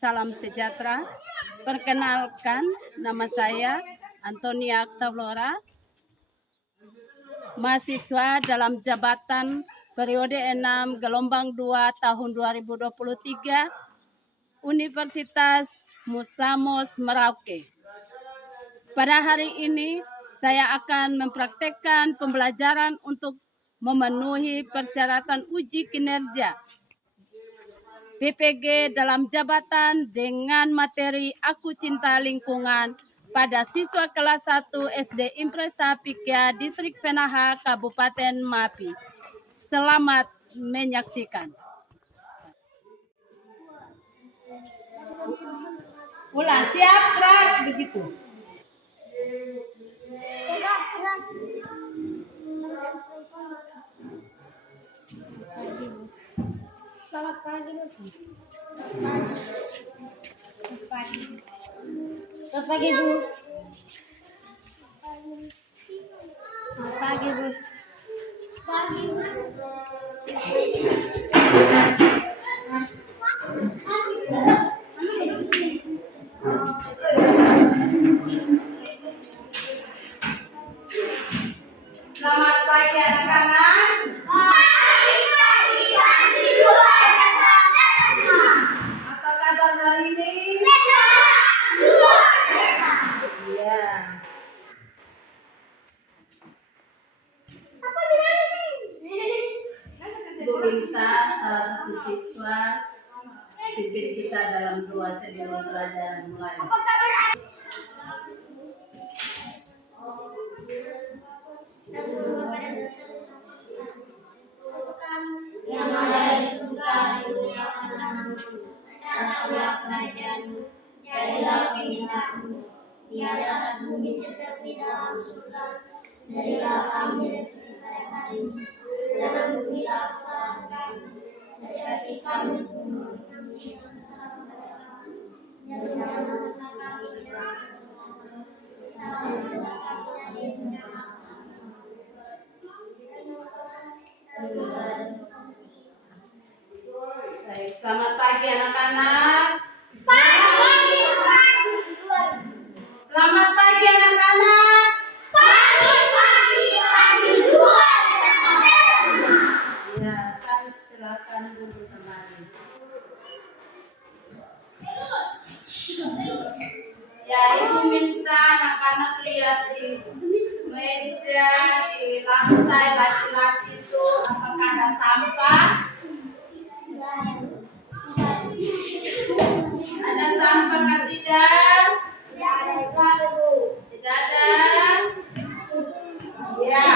salam sejahtera. Perkenalkan, nama saya Antonia Octavlora, mahasiswa dalam jabatan periode 6 gelombang 2 tahun 2023 Universitas Musamos Merauke. Pada hari ini saya akan mempraktekkan pembelajaran untuk memenuhi persyaratan uji kinerja PPG dalam jabatan dengan materi Aku Cinta Lingkungan pada siswa kelas 1 SD Impresa Pikia Distrik Fenaha Kabupaten Mapi. Selamat menyaksikan. Ulang, siap, gerak, begitu. Selamat pagi, Bu. Selamat pagi, Bu. Selamat pagi, Bu. Pagi, Bu. Selamat pagi, anak-anak. Apa kabar hari ini? Iya. Bu Minta, salah satu siswa pimpin kita dalam 2 sesi pelajaran mulai. Yang ada di surga di dunia datanglah kerajaan-Mu, jadilah kehendakmu di atas bumi seperti dalam surga. Berilah kami rezeki pada hari ini, dan ampunilah kesalahan kami seperti kami mengampuni kesalahan kami. Dan jangan memaksa kami ke dalam kegelapan, tetapi bebaskan kami dari yang jahat. Baik, selamat pagi anak-anak. Pagi. Selamat pagi anak-anak. Ya, kan silakan duduk kembali. Ya, Ibu minta anak-anak lihat di meja, di lantai, laci-laci itu apakah ada sampah? Ada sampah kan tidak? Tidak ada. Ya.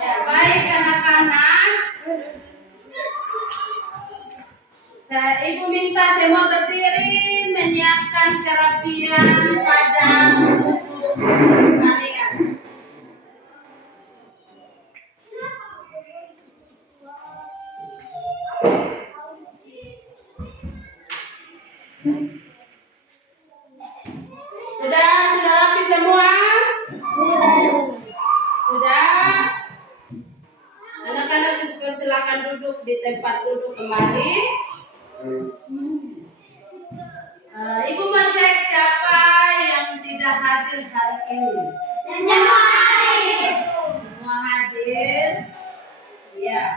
Ya, baik anak-anak. Ibu minta semua berdiri menyiapkan kerapian pada tubuh kalian. Sudah rapi semua? Sudah? Anak-anak silakan duduk di tempat duduk kembali. Ibu mau cek siapa yang tidak hadir hari ini. Semua hadir. Ya.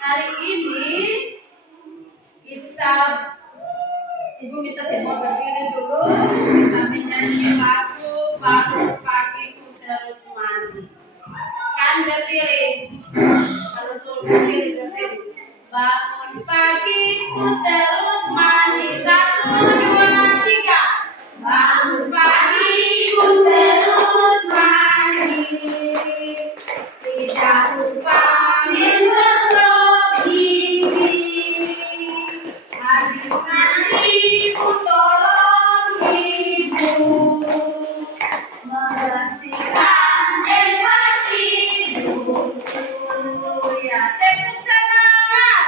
Hari ini Ibu minta semua berdiri dulu. Kita menyanyi lagu Bangun Pagiku Terus Mandi. Kan berdiri. Kalau suruh berdiri. Bangun pagiku terus mandi, 1, 2, 3. Bangun pagiku terus mandi, tidak lupa minum gigi. Habis mandiku tolong ibu membersihkan tempat tidur. Ya, tepuk tangan.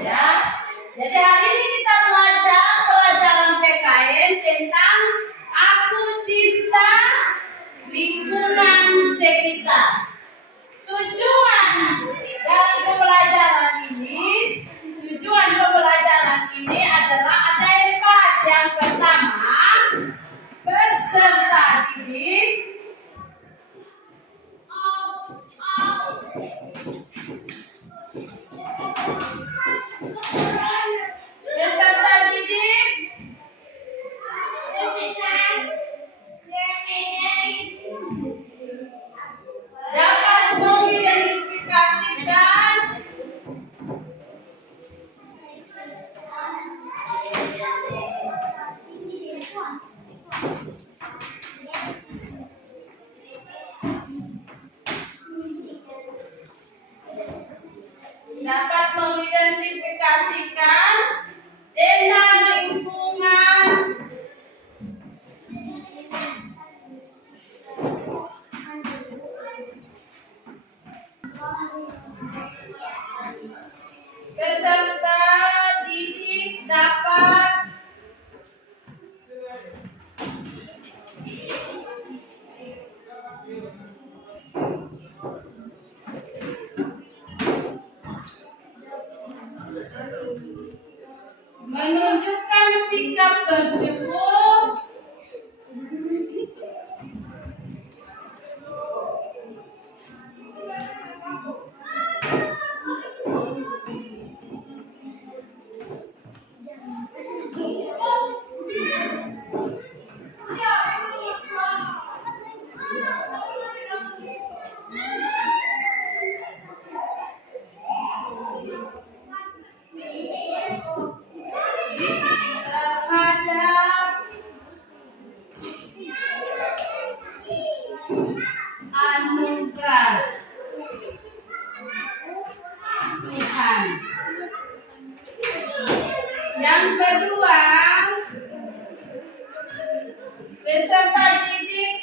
Ya. Jadi hari ini kita belajar pelajaran PKN tentang Aku Cinta Lingkungan Sekitar. Tujuan pembelajaran ini adalah ada 4. Yang pertama, peserta didik dapat mengidentifikasikan dengan lingkungan peserta didik dapat menunjukkan sikap bersyukur terhadap anugerah Tuhan. Yang kedua, peserta didik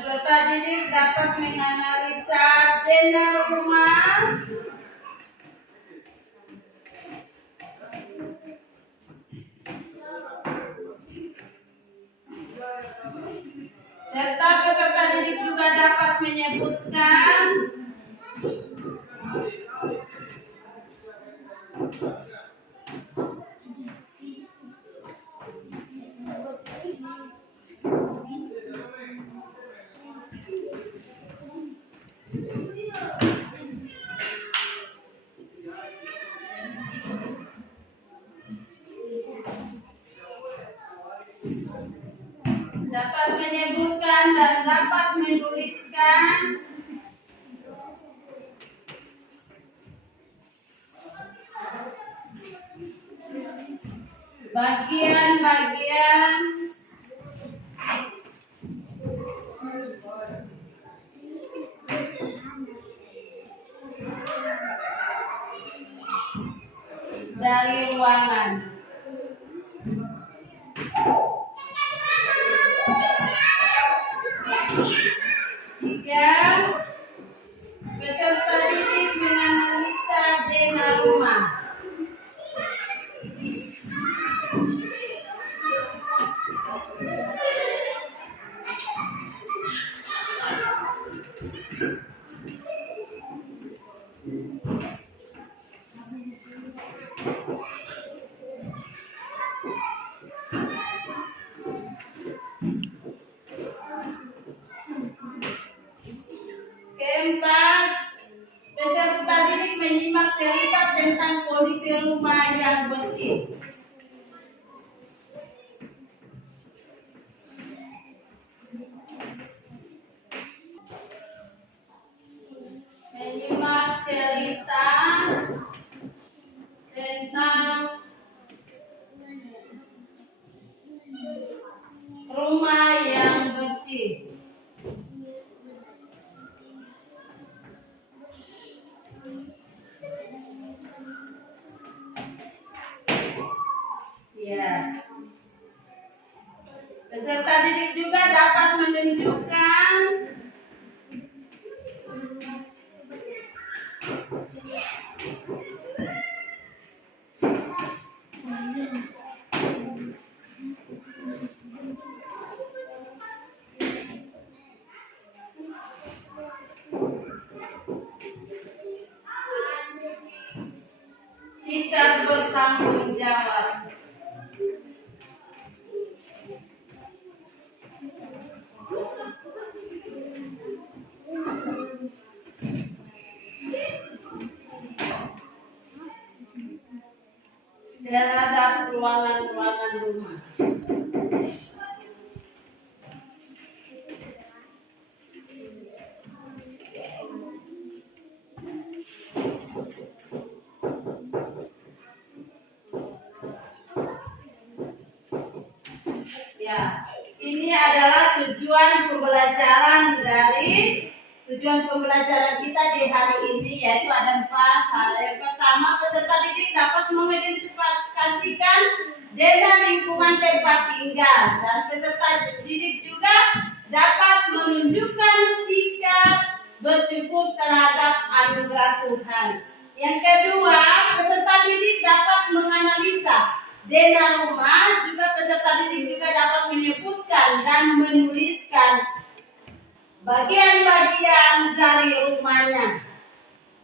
dapat menganalisa zona rumah serta peserta didik juga dapat menyebutkan dan dapat menuliskan bagian-bagian dari ruangan. Tiga, peserta didik menganalisa zona rumah. Keempat, peserta didik menyimak cerita tentang kondisi rumah yang bersih. Menyimak cerita tentang Ya. Peserta didik juga dapat menunjukkan sikap bertanggung jawab. Terhadap ruangan-ruangan rumah. Ya, ini adalah tujuan pembelajaran kita di hari ini, yaitu ada 4 hal. Yang pertama, peserta didik dapat mengidentifikasikan zona lingkungan tempat tinggal, dan peserta didik juga dapat menunjukkan sikap bersyukur terhadap anugerah Tuhan. Yang kedua, peserta didik dapat menganalisa zona rumah, juga peserta didik juga dapat menyebutkan dan menuliskan bagian-bagian dari rumahnya.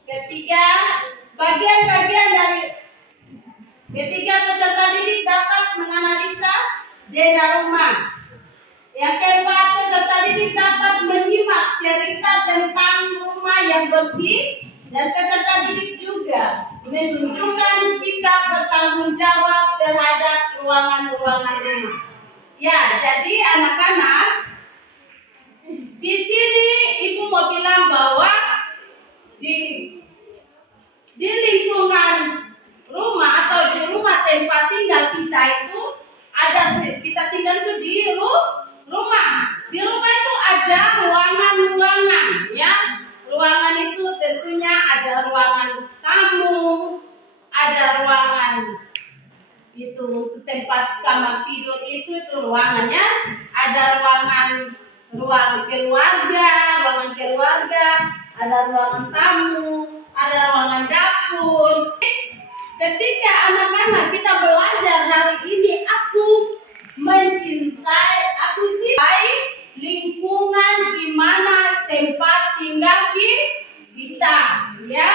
Ketiga, peserta didik dapat menganalisa zona rumah. Yang keempat, peserta didik dapat menyimak cerita tentang rumah yang bersih, dan peserta didik juga menunjukkan sikap bertanggung jawab terhadap ruangan-ruangan rumah. Ya, jadi anak-anak, di sini Ibu mau bilang bahwa di lingkungan rumah atau di rumah tempat tinggal kita itu kita tinggal itu di rumah. Di rumah itu ada ruangan-ruangan, ya. Ruangan itu tentunya ada ruangan tamu, ada ruangan itu tempat kamar tidur itu ruangannya, ada ruang keluarga, ada ruangan tamu, ada ruangan dapur. Ketika anak-anak kita belajar hari ini, aku cintai lingkungan di mana tempat tinggal kita, ya.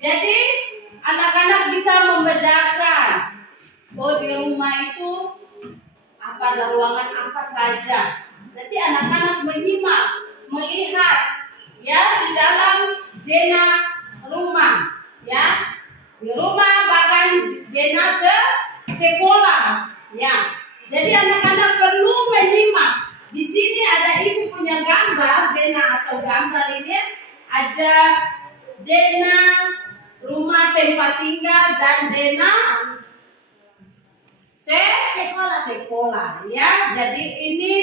Jadi anak-anak bisa membedakan, di rumah itu ada ruangan apa saja. Jadi anak-anak menyimak, melihat, ya, di dalam zona rumah, ya. Di rumah bahkan zona sekolah, ya. Jadi anak-anak perlu menyimak. Di sini ada Ibu punya gambar zona atau gambar ini ada zona rumah tempat tinggal dan zona sekolah, ya. Jadi ini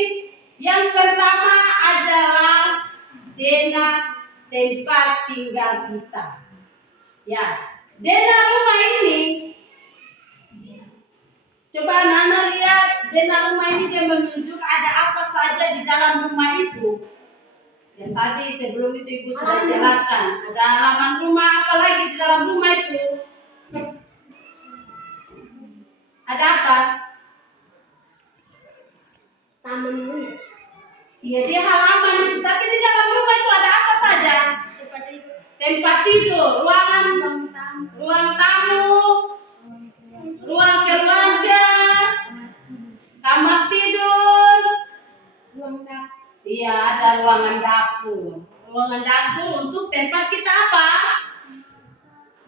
yang pertama adalah zona tempat tinggal kita, ya. Zona rumah ini, coba Nana lihat zona rumah ini, dia menunjuk ada apa saja di dalam rumah itu. Yang tadi sebelum itu Ibu sudah jelaskan, ada halaman rumah, apalagi di dalam rumah itu ada apa? Taman. Iya, di halaman itu, tapi di dalam rumah itu ada apa saja? Tempat tidur, ruang tamu, ruang keluarga, kamar tidur, iya, ada ruangan dapur. Ruangan dapur untuk tempat kita apa?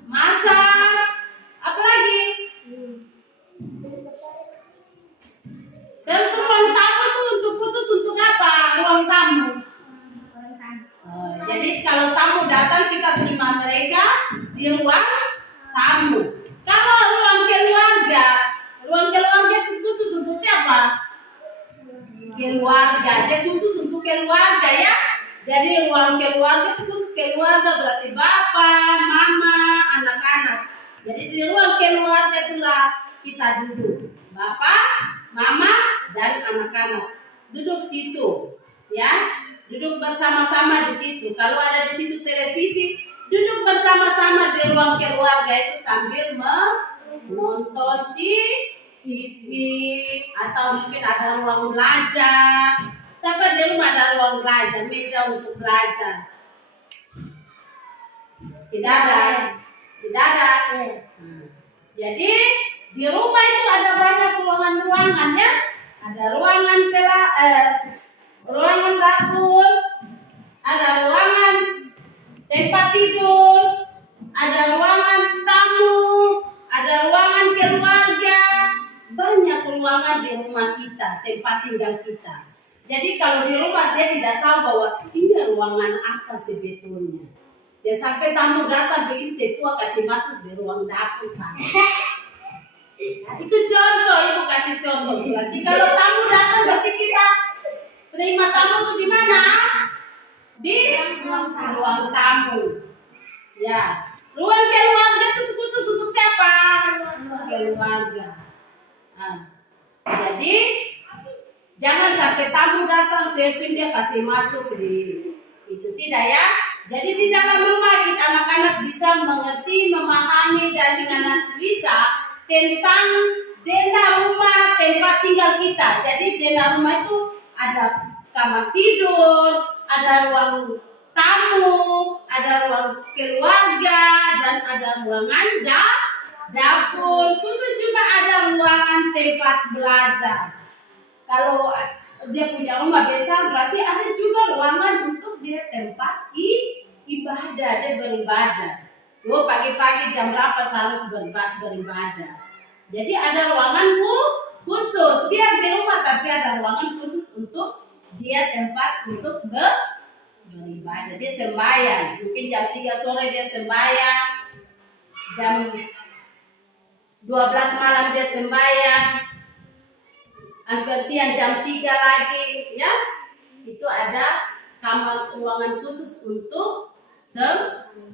Masak. Apa lagi? Dan ruang tamu itu untuk khusus untuk apa? Ruang tamu. Jadi kalau tamu datang, kita terima mereka di ruang tamu. Kalau ruang keluarga itu khusus untuk siapa? Keluarga, dia khusus untuk keluarga, ya. Jadi ruang keluarga itu khusus keluarga, berarti bapak, mama, anak-anak. Jadi di ruang keluarga itulah kita duduk. Bapak, mama, dan anak-anak duduk situ, ya. Duduk bersama-sama di situ. Kalau ada di situ televisi, duduk bersama-sama di ruang keluarga itu sambil menonton di TV atau mungkin ada ruang belajar. Siapa di rumah ada ruang belajar, meja untuk belajar? Tidak ada. Tidak ada. Jadi di rumah itu ada banyak ruangan-ruangan ya. Ada ruangan ruangan dapur, ada ruangan tempat tidur, ada ruangan tamu, ada ruangan keluarga. Banyak ruangan di rumah kita, tempat tinggal kita. Jadi kalau di rumah dia tidak tahu bahwa ini ruangan apa sebetulnya. Ya sampai tamu datang bikin setua kasih masuk di ruang dapur sana. Nah, itu contoh, ibu kasih contoh. Berarti kalau tamu datang berarti kita terima tamu itu di mana? Di ruang tamu. Ya, ruang keluarga itu khusus untuk siapa? Keluarga. Nah, jadi jangan sampai tamu datang Selvin dia kasih masuk di itu, tidak ya. Jadi di dalam rumah kita anak-anak bisa mengerti, memahami dan dengan bisa tentang denah rumah tempat tinggal kita. Jadi denah rumah itu ada kamar tidur, ada ruang tamu, ada ruang keluarga, dan ada ruangan dapur. Khusus juga ada ruangan tempat belajar. Kalau dia punya rumah besar berarti ada juga ruangan untuk dia tempat ibadah, dia beribadah. Pagi-pagi jam berapa harus beribadah. Jadi ada ruangan khusus. Dia di rumah tapi ada ruangan khusus untuk dia tempat untuk beribadah. Dia sembahyang. Mungkin jam 3 sore dia sembahyang. Jam 12 malam dia sembahyang. Hampir siang jam 3 lagi, ya. Itu ada kamar ruangan khusus untuk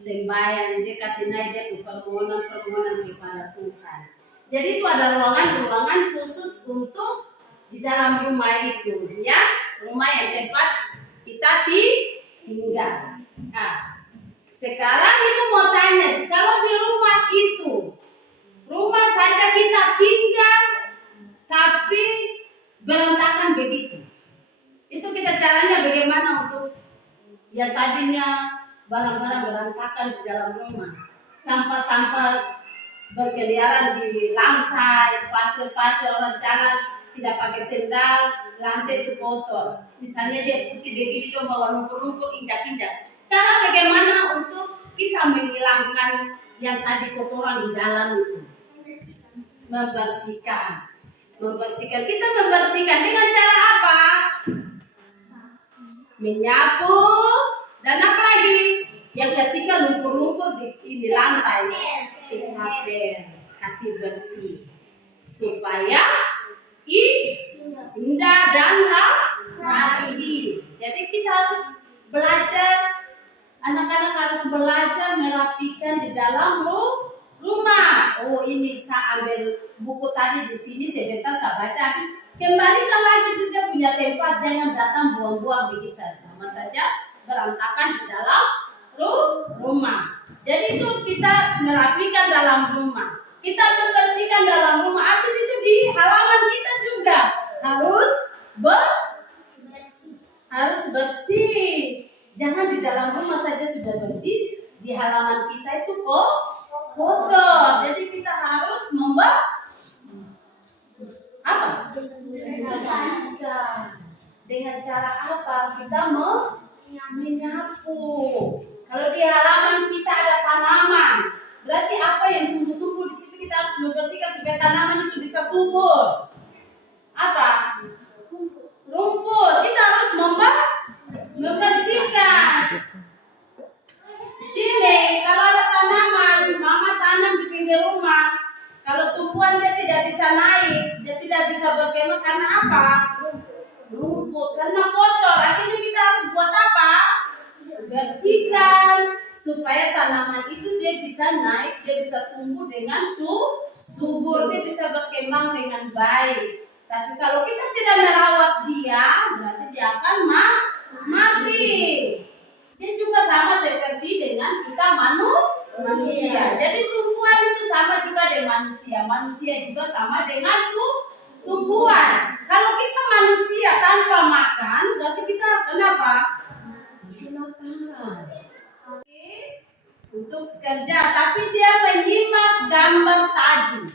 sembahyang. Dia kasih naik dia permohonan kepada Tuhan. Jadi itu ada ruangan khusus untuk di dalam rumah itu, ya. Rumah yang tempat kita tinggal. Nah, sekarang ibu mau tanya, kalau di rumah itu, rumah saja kita tinggal, tapi berantakan begitu. Itu kita caranya bagaimana untuk yang tadinya barang-barang berantakan di dalam rumah, sampah-sampah berkeliaran di lantai, pasir-pasir orang jalan tidak pakai sendal, lantai itu kotor. Misalnya dia putih begini dong bawa lumpur-lumpur injak-injak. Cara bagaimana untuk kita menghilangkan yang tadi kotoran di dalam itu? Membersihkan. Kita membersihkan dengan cara apa? Menyapu dan apa lagi? Yang ketiga lumpur-lumpur di lantai kita kasih bersih supaya indah dan rapi. Jadi kita harus belajar, anak-anak harus belajar merapikan di dalam rumah. Oh ini saya ambil buku tadi di sini sebentar saya baca habis. Kembalikan lagi ke dia punya tempat, jangan datang buang-buang begitu saja. Sama saja berantakan di dalam rumah. Jadi itu kita merapikan dalam rumah. Kita membersihkan dalam rumah. Habis itu di halaman kita juga harus bersih. Jangan di dalam rumah saja sudah bersih, di halaman kita itu kotor. Jadi kita harus dengan cara apa? Kita menyapu. Kalau di halaman kita ada tanaman, berarti apa yang tumbuh-tumbuh di situ kita harus membersihkan supaya tanaman itu bisa subur. Apa? Rumput. Kita harus membersihkan. Jadi kalau ada tanaman, mama tanam di pinggir rumah. Kalau tumbuhan dia tidak bisa naik, dia tidak bisa berkembang karena apa? Rumput, karena kotor. Akhirnya kita harus buat apa? Bersihkan supaya tanaman itu dia bisa naik, dia bisa tumbuh dengan subur, dia bisa berkembang dengan baik. Tapi kalau kita tidak merawat dia, berarti dia akan mati. Dia juga sama seperti dengan kita manusia. Jadi tumbuhan itu sama juga dengan manusia. Manusia juga sama dengan tumbuhan. Kalau kita manusia tanpa makan, berarti kita kenapa? Kelaparan. Oke, untuk kerja, tapi dia menyimak gambar tadi.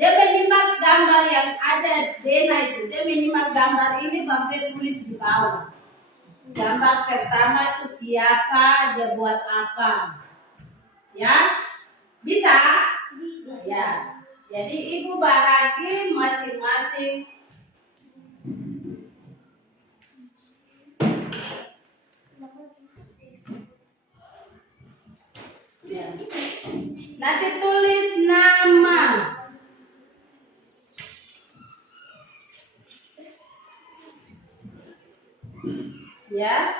Dia menyimak gambar yang ada Dena itu. Dia menyimak gambar ini sampai tulis di bawah. Gambar pertama itu siapa, dia buat apa. Ya? Bisa? Bisa. Ya. Jadi ibu bahagi masing-masing. Ya. Nanti tulis nama. Ya.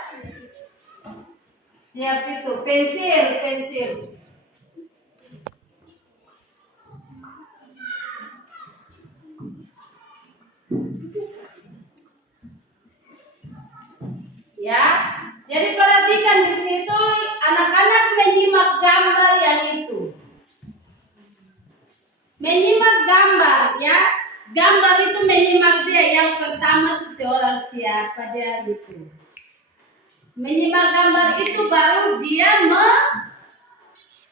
Siap itu pensil. Ya. Jadi perhatikan di situ anak-anak menyimak gambar yang itu. Menyimak gambar ya. Gambar itu menyimak dia. Yang pertama itu seorang siapa dia itu. Menyimak gambar itu baru dia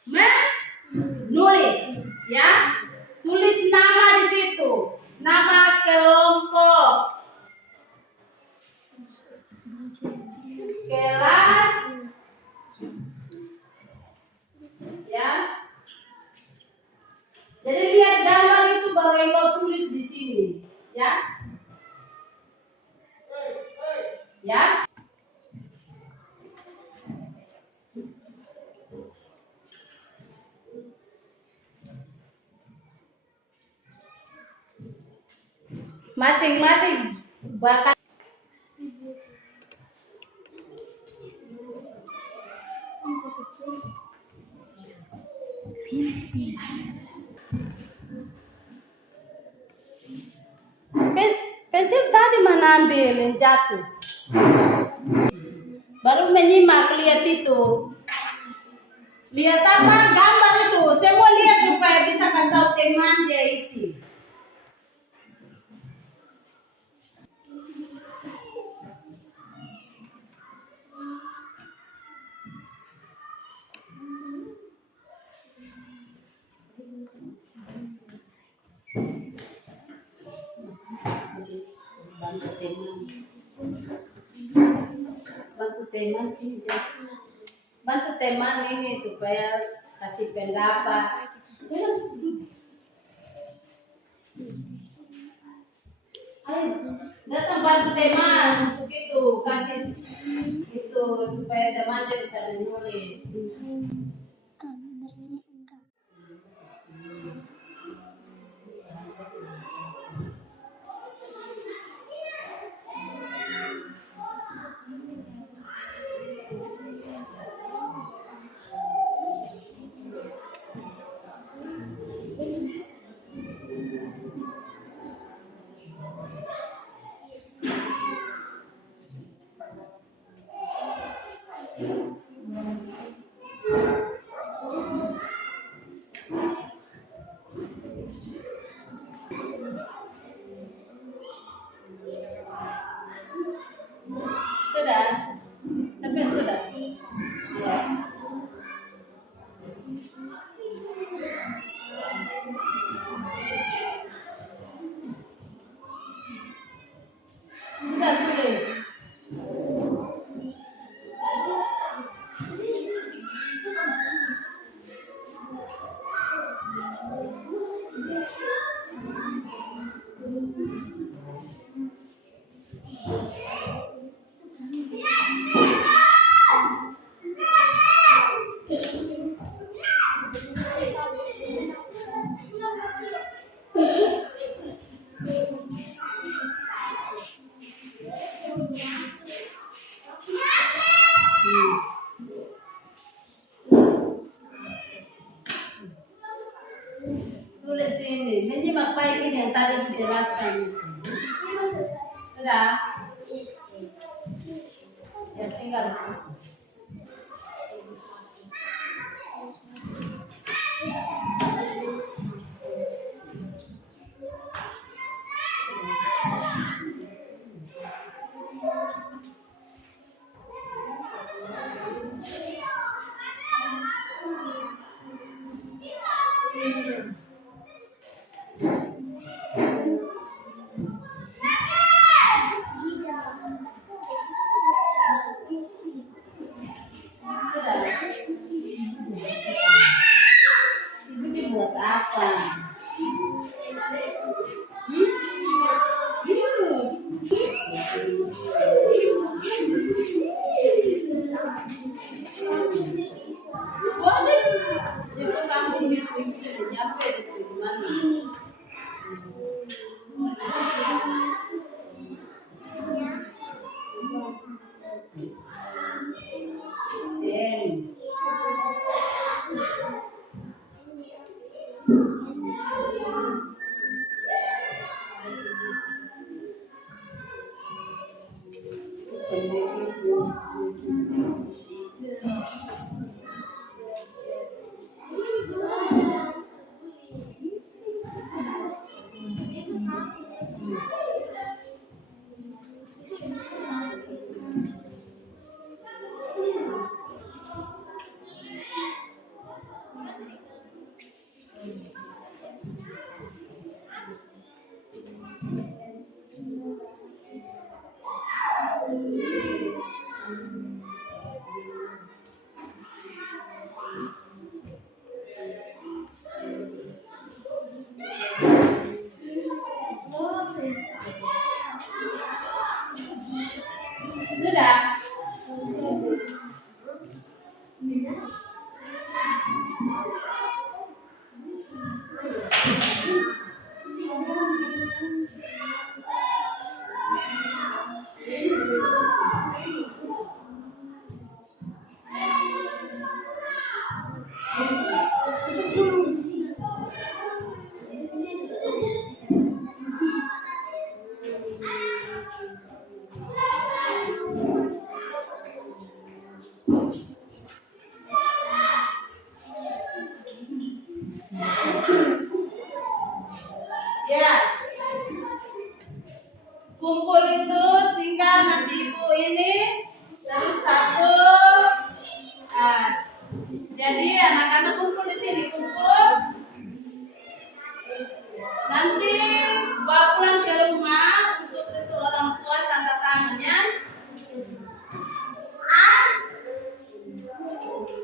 menulis ya. Tulis nama di situ. Nama kelompok. Kelas ya. Jadi lihat gambar itu baru yang kau tulis di sini ya. Ya. Masing-masing bakal pensil tadi mana ambil yang jatuh. Baru menyimak lihat itu. Lihat apa gambar itu. Semua lihat supaya bisa kasih teman dia isi. Bantu teman sini, bantu teman ini supaya kasih pendapat. Ayo datang bantu teman untuk itu kasih itu supaya teman bisa menulis. Tulis ini. Menyimak baik ini yang tadi dijelaskan. Sudah? Ya tinggal. Ini buat apa? Ibu sambung gitu, nyampe di mana? Sudah. Ya, kumpul itu tinggal nanti ibu ini terus satu. Jadi anak-anak kumpul di sini kumpul. Nanti bawa pulang ke rumah untuk itu orang tua tanda tangannya.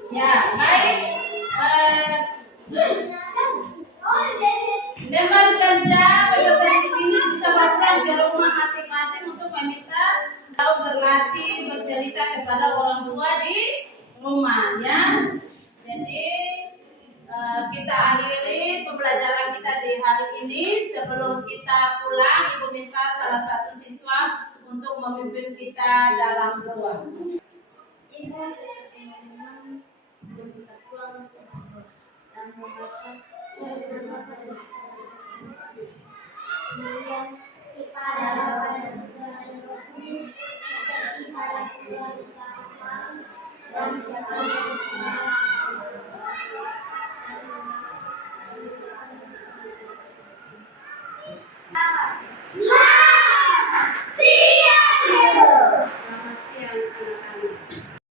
Ya, baik. Lembar kerja peserta didik ini bisa berperan ke rumah masing-masing untuk meminta atau berlatih bercerita kepada orang tua di rumahnya. Jadi kita akhiri pembelajaran kita di hari ini. Sebelum kita pulang, ibu minta salah satu siswa untuk memimpin kita dalam doa. Ibu seperti memang sebelum kita pulang dan mengatakan kemudian kita adalah pada Tuhan Kudus seperti pada Tuhan sekarang dan sekarang